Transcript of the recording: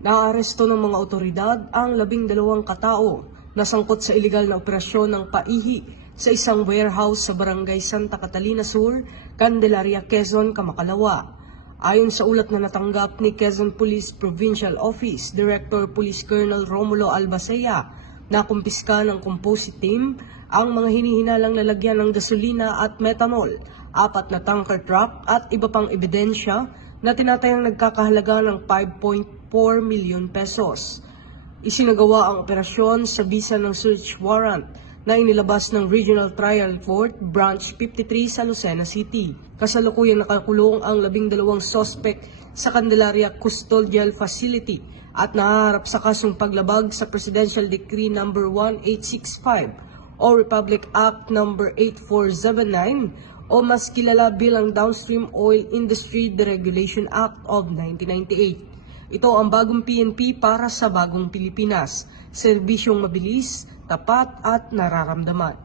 Naaresto ng mga otoridad ang 12 katao na sangkot sa iligal na operasyon ng paihi sa isang warehouse sa Barangay Santa Catalina Sur, Candelaria, Quezon, Kamakalawa. Ayon sa ulat na natanggap ni Quezon Police Provincial Office Director Police Colonel Romulo Albacea, nakumpiska ng composite team ang mga hinihinalang lalagyan ng gasolina at methanol, 4 na tanker truck at iba pang ebidensya na tinatayang nagkakahalaga ng 5.4 milyon pesos. Isinagawa ang operasyon sa bisa ng search warrant na inilabas ng Regional Trial Court Branch 53 sa Lucena City. Kasalukuyang nakakulong ang 12 suspect sa Candelaria Custodial Facility at nahaharap sa kasong paglabag sa Presidential Decree No. 1865 o Republic Act No. 8479 o mas kilala bilang Downstream Oil Industry Deregulation Act of 1998. Ito ang bagong PNP para sa bagong Pilipinas, serbisyong mabilis, tapat at nararamdaman.